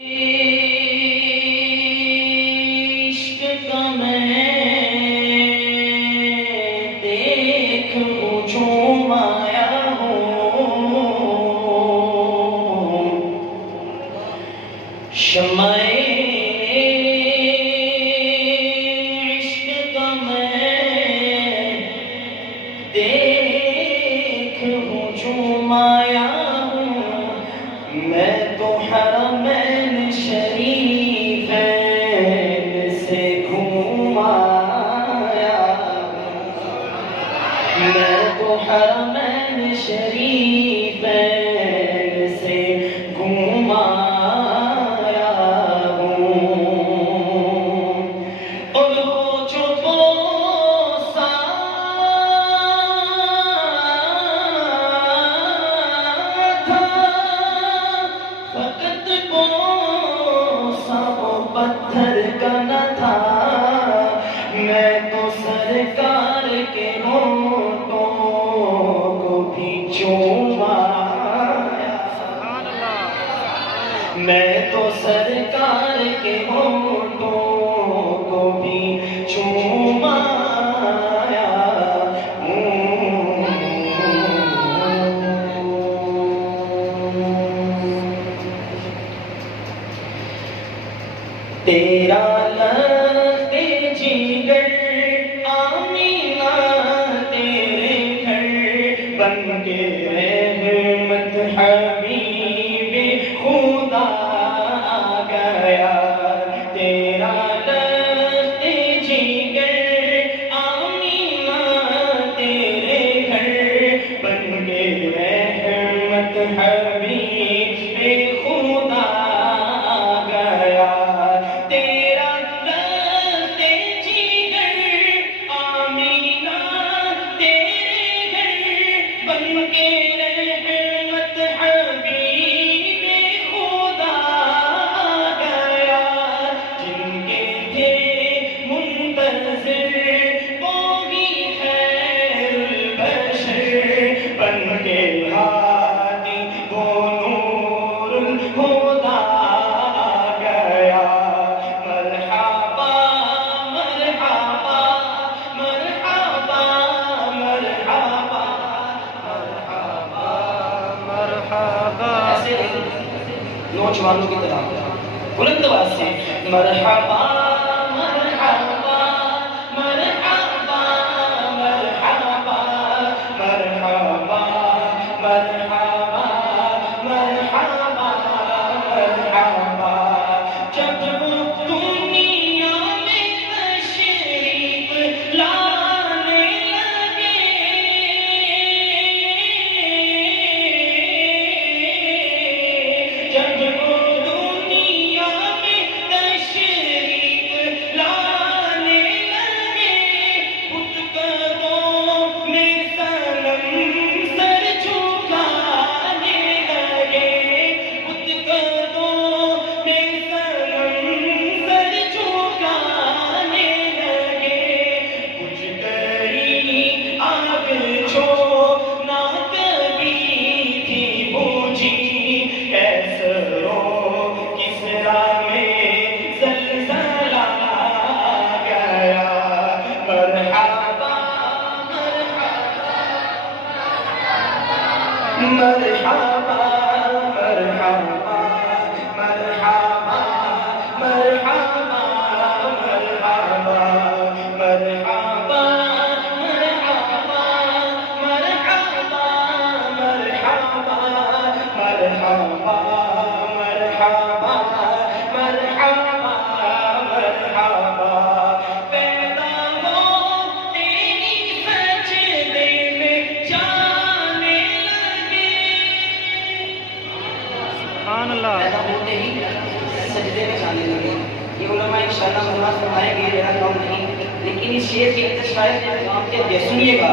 عشق کا میں دیکھ جو آیا ہوں شمع عشق کا میں دیکھ جو آیا ہوں میں تو حرمین شریفین سے گھوم آیا میں تو حرمین شریفین سے گھوم آیا ہوں اور وہ جو بوسا تھا فقط بوسا وہ پتھر کا نہ تھا میں تو سرکار کے ہونٹوں کو بھی چوم آیا میں تو سرکار کے ہونٹوں کو بھی چوم آیا تیرا لخت جگر آمینہ تیرے گھر بن کے رحمت حبیب خدا آ گیا تیرا لخت جگر آمینہ تیرے گھر بن کے رحمت حبیب خدا آ گیا تیرا لخت جگر آمینہ تیرے گھر بن کے رحمت حبیب خدا آ گیا جن کے تھے منتظر وہی خیر البشر بن کے ہادی وہ نور الہدی آ گیا مرحبا مرحبا مرحبا مرحبا مرحبا ایسے نوجوانوں کی طرح بلند آواز سے مرحبا مرحبا مرحبا مرحبا مرحبا مرحبا مرحبا مرحبا جب وہ دنیا میں تشریف لانے لگے جب وہ دنیا میں تشریف لانے لگے بت قدوں میں صنم سر جھکانے لگے بت قدوں میں صنم سر جھکانے لگے بجھ گئی آگ جو نہ کبھی تھی بجھی کیسرو کسرا میں زلزلہ آ گیا مرحبا مرحبا مرحبا مرحبا مرحبا مرحبا مرحبا مرحبا مرحبا مرحبا مرحبا مرحبا مرحبا مرحبا پیدا ہو تیری سجدے میں جانے لگے سبحان اللہ پیدا ہوتے ہی سجدے میں جانے لگے یہ علماء انشاءاللہ فرما فرمائیں گے میرا کام نہیں لیکن اس شعر کی انتشار کے کام کے لیے سنیے گا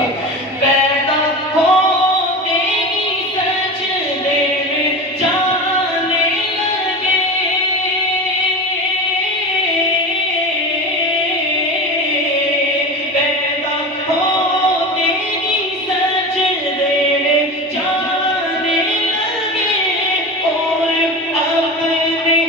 پیدا ہوتے ہی سجدے میں جانے لگے پیدا ہوتے ہی سجدے میں جانے لگے اور اپنے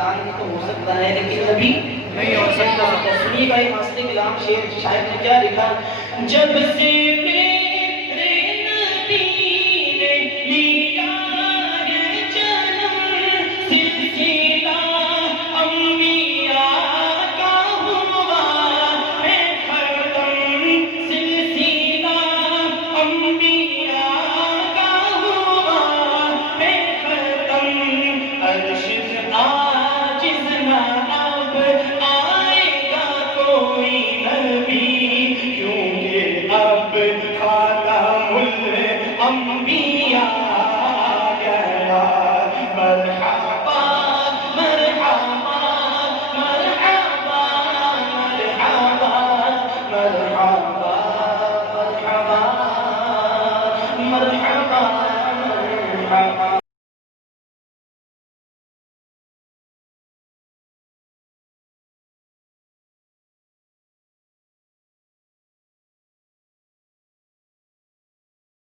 اعلان تو ہو سکتا ہے لیکن ابھی نہیں ہو سکتا. سنیے گا یہ ماسٹر کلام شعر شاعر نے کیا لکھا. جب سے